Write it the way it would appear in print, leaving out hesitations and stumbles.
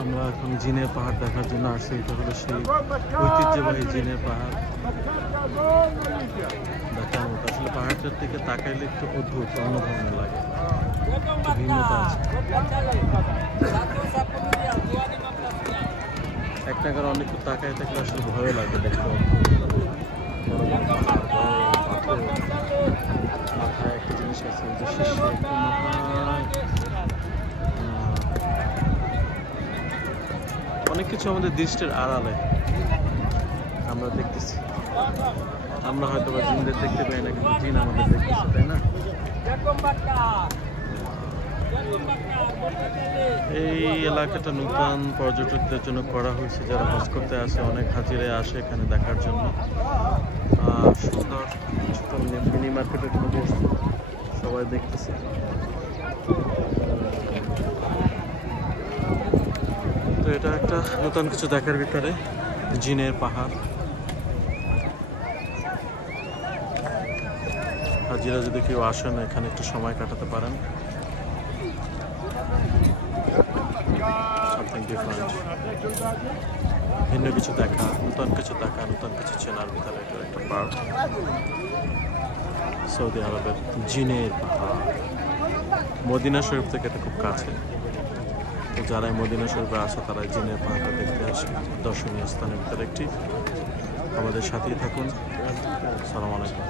আমরা এখন জিনের পাহাড় দেখার জন্য আসছি। এটা হলো সেই ঐতিহ্যবাহী জিনের পাহাড় দেখার মতো। আসলে পাহাড়টার দিকে তাকাইলে একটু অদ্ভুত, অন্য ধরনের লাগে, ভিন্নতা আছে। এক টাকার অনেক তাকায় থাকলে আসলে ভয় লাগে দেখতে। মাথায় একটা জিনিস আছে, যে শীর্ষে অনেক কিছু আমাদের দৃষ্টির আড়ালে আমরা দেখতেছি। আমরা হয়তো বা জিনদের দেখতে পাই না, কিন্তু জিন আমাদের দেখতেছে, তাই না? এই এলাকাটা নতুন পর্যটকদের জন্য করা হয়েছে, যারা হজ করতে আসে। অনেক হাজিরাই আসে এখানে দেখার জন্য। সুন্দর ছোট মিনি মার্কেটের কোনো বস্তু সবাই দেখতেছে। তো এটা একটা নতুন কিছু দেখার ভিতরে জিনের পাহাড়। হাজিরা যদি কেউ আসেন এখানে একটু সময় কাটাতে পারেন। ভিন্ন কিছু দেখা, নতুন কিছু দেখা, নতুন কিছু চেনার ভিতরে এটা একটা পার্ক। সৌদি আরবের জিনের পাহাড়। মদিনা শরীফ থেকে এটা খুব কাছে। তো যারাই মদিনা শরীফে আসে তারা জিনের পাহাড়টা দেখতে আসে। দর্শনীয় স্থানের ভিতরে একটি। আমাদের সাথেই থাকুন। আসসালামু আলাইকুম।